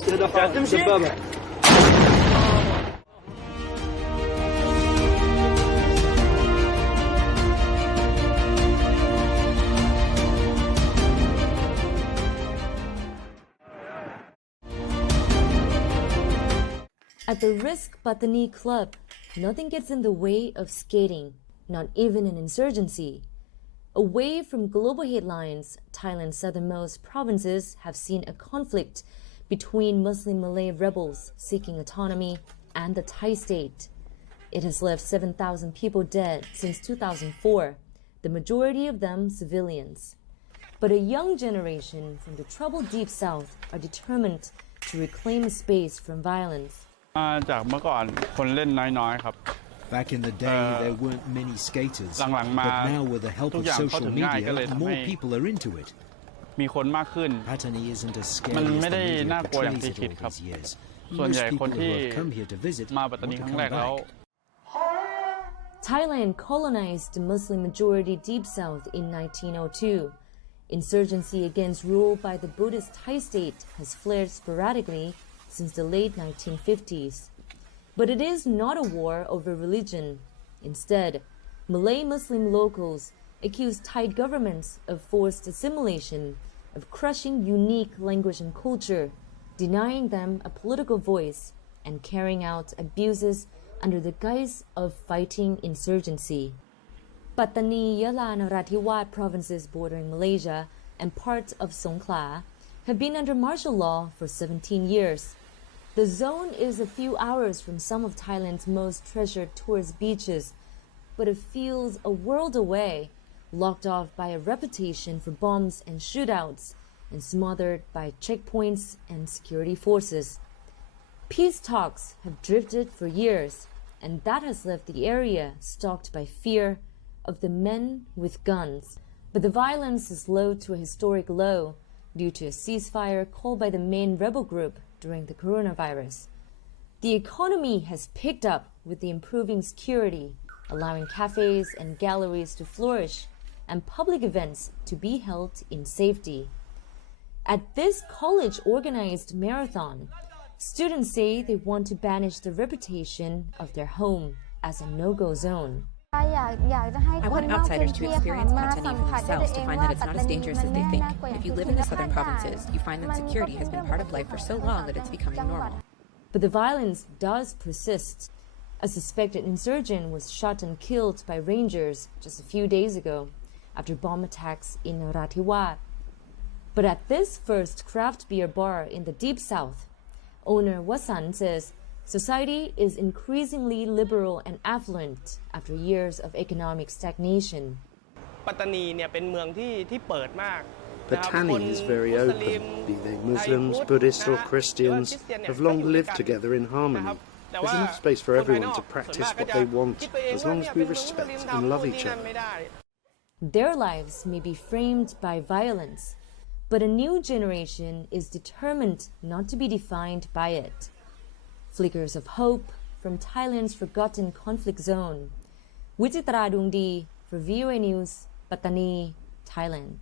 At the Risk Patani Club, nothing gets in the way of skating, not even an insurgency. Away from global headlines, Thailand's southernmost provinces have seen a conflict between Muslim Malay rebels seeking autonomy and the Thai state. It has left 7,000 people dead since 2004, the majority of them civilians. But a young generation from the troubled deep south are determined to reclaim a space from violence. จากเมื่อก่อนคนเล่นน้อยๆครับ Back in the day, there weren't many skaters, but now with the help of social media, more people are into it. มีคนมากขึ้น Patani isn't as มัน scary as ไม่ the ได้ media น่ากลัวอย่าง portrays ที่ it คิด all ครับ these years. ส่วนใหญ่ Most คน people ที่ who have come here to visit มา want ปัตตานี to ครั้ง come แรกแล้ว back. Thailand colonized the Muslim-majority Deep South in 1902. Insurgency against rule by the Buddhist Thai state has flared sporadically since the late 1950s. But it is not a war over religion. Instead, Malay-Muslim locals accuse Thai governments of forced assimilation, of crushing unique language and culture, denying them a political voice, and carrying out abuses under the guise of fighting insurgency. Pattani, Yala, and Narathiwat provinces bordering Malaysia and parts of Songkhla have been under martial law for 17 years. The zone is a few hours from some of Thailand's most treasured tourist beaches, but it feels a world away, locked off by a reputation for bombs and shootouts, and smothered by checkpoints and security forces. Peace talks have drifted for years, and that has left the area stalked by fear of the men with guns. But the violence is low to a historic low due to a ceasefire called by the main rebel group during the coronavirus. The economy has picked up with the improving security, allowing cafes and galleries to flourish and public events to be held in safety. At this college-organized marathon, students say they want to banish the reputation of their home as a no-go zone. I want outsiders to experience Patani for themselves to find that it's not as dangerous as they think. If you live in the southern provinces, you find that security has been part of life for so long that it's becoming normal. But the violence does persist. A suspected insurgent was shot and killed by rangers just a few days ago after bomb attacks in Narathiwat. But at this first craft beer bar in the Deep South, owner Wasan says society is increasingly liberal and affluent after years of economic stagnation. ปัตตานีเนี่ยเป็นเมืองที่เปิดมาก Patani is very open. Be they Muslims, Buddhists or Christians, have long lived together in harmony. There's enough space for everyone to practice what they want, as long as we respect and love each other. Their lives may be framed by violence, but a new generation is determined not to be defined by it. Flickers of hope from Thailand's forgotten conflict zone. Wichitra Dungdi for VOA News, Pattani, Thailand.